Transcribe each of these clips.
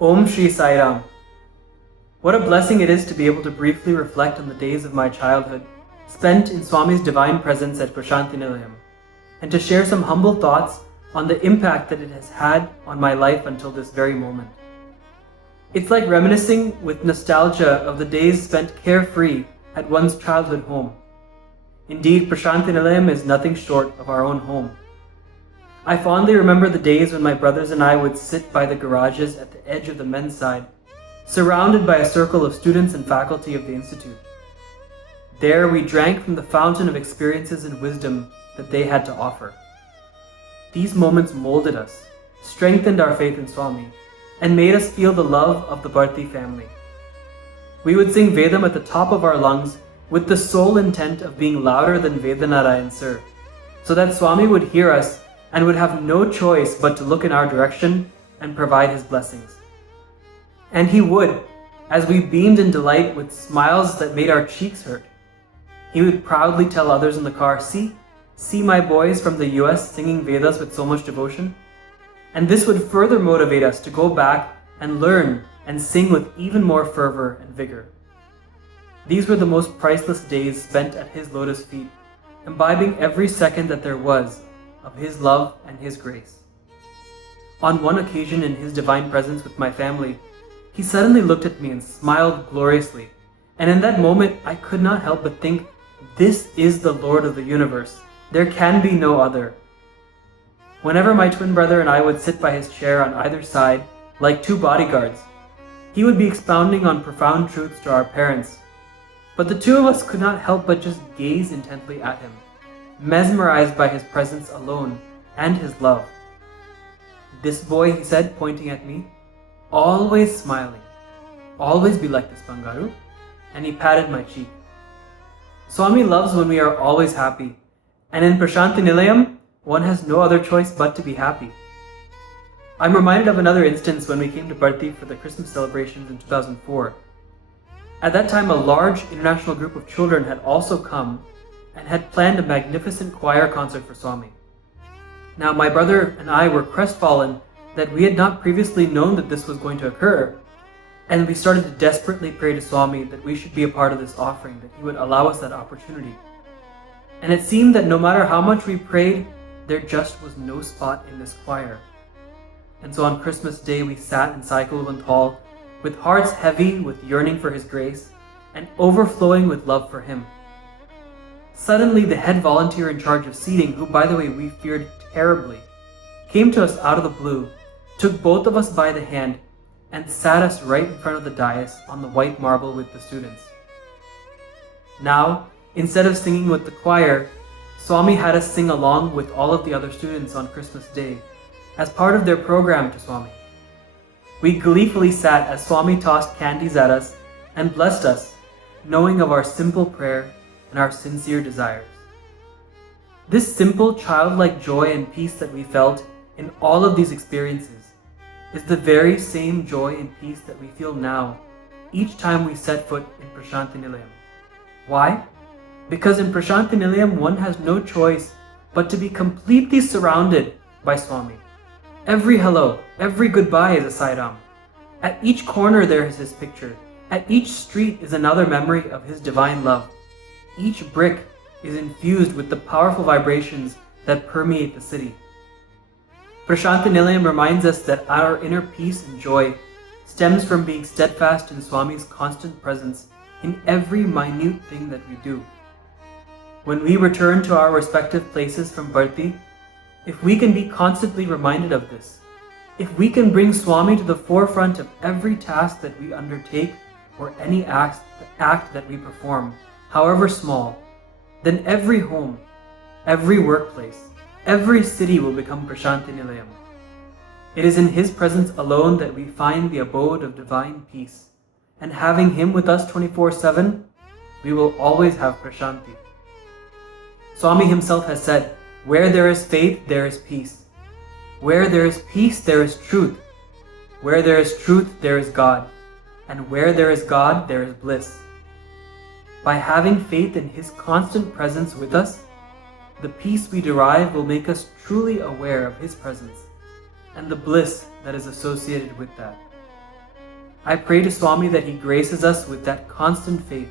Om Shri SaiRam. What a blessing it is to be able to briefly reflect on the days of my childhood, spent in Swami's divine presence at Prasanthi Nilayam, and to share some humble thoughts on the impact that it has had on my life until this very moment. It's like reminiscing with nostalgia of the days spent carefree at one's childhood home. Indeed, Prasanthi Nilayam is nothing short of our own home. I fondly remember the days when my brothers and I would sit by the garages at the edge of the men's side, surrounded by a circle of students and faculty of the Institute. There we drank from the fountain of experiences and wisdom that they had to offer. These moments molded us, strengthened our faith in Swami, and made us feel the love of the Bharti family. We would sing Vedam at the top of our lungs with the sole intent of being louder than Vedanarayan Sir, so that Swami would hear us and would have no choice but to look in our direction and provide his blessings. And he would, as we beamed in delight with smiles that made our cheeks hurt. He would proudly tell others in the car, see my boys from the US singing Vedas with so much devotion. And this would further motivate us to go back and learn and sing with even more fervor and vigor. These were the most priceless days spent at his lotus feet, imbibing every second that there was of his love and his grace. On one occasion in his divine presence with my family, he suddenly looked at me and smiled gloriously, and in that moment I could not help but think, this is the Lord of the universe. There can be no other. Whenever my twin brother and I would sit by his chair on either side, like two bodyguards, he would be expounding on profound truths to our parents, but the two of us could not help but just gaze intently at him, mesmerized by his presence alone and his love. This boy, he said, pointing at me, always smiling, always be like this, Bangaru, and he patted my cheek. Swami loves when we are always happy, and in Prasanthi Nilayam, one has no other choice but to be happy. I'm reminded of another instance when we came to Bharti for the Christmas celebrations in 2004. At that time, a large international group of children had also come and had planned a magnificent choir concert for Swami. Now, my brother and I were crestfallen that we had not previously known that this was going to occur, and we started to desperately pray to Swami that we should be a part of this offering, that he would allow us that opportunity. And it seemed that no matter how much we prayed, there just was no spot in this choir. And so on Christmas Day, we sat in Sai Kulwant Hall with hearts heavy with yearning for his grace and overflowing with love for him. Suddenly, the head volunteer in charge of seating, who by the way we feared terribly, came to us out of the blue, took both of us by the hand, and sat us right in front of the dais on the white marble with the students. Now, instead of singing with the choir, Swami had us sing along with all of the other students on Christmas Day as part of their program to Swami. We gleefully sat as Swami tossed candies at us and blessed us, knowing of our simple prayer and our sincere desires. This simple childlike joy and peace that we felt in all of these experiences is the very same joy and peace that we feel now each time we set foot in Prasanthi Nilayam. Why? Because in Prasanthi Nilayam one has no choice but to be completely surrounded by Swami. Every hello, every goodbye is a SaiRam. At each corner there is his picture. At each street is another memory of his divine love. Each brick is infused with the powerful vibrations that permeate the city. Prasanthi Nilayam reminds us that our inner peace and joy stems from being steadfast in Swami's constant presence in every minute thing that we do. When we return to our respective places from Bharti, if we can be constantly reminded of this, if we can bring Swami to the forefront of every task that we undertake or any act that we perform, however small, then every home, every workplace, every city will become Prasanthi Nilayam. It is in his presence alone that we find the abode of divine peace, and having him with us 24/7, we will always have Prasanthi. Swami himself has said, where there is faith, there is peace. Where there is peace, there is truth. Where there is truth, there is God. And where there is God, there is bliss. By having faith in his constant presence with us, the peace we derive will make us truly aware of his presence and the bliss that is associated with that. I pray to Swami that he graces us with that constant faith,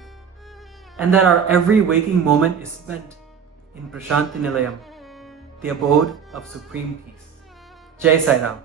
and that our every waking moment is spent in Prasanthi Nilayam, the abode of supreme peace. Jai SaiRam.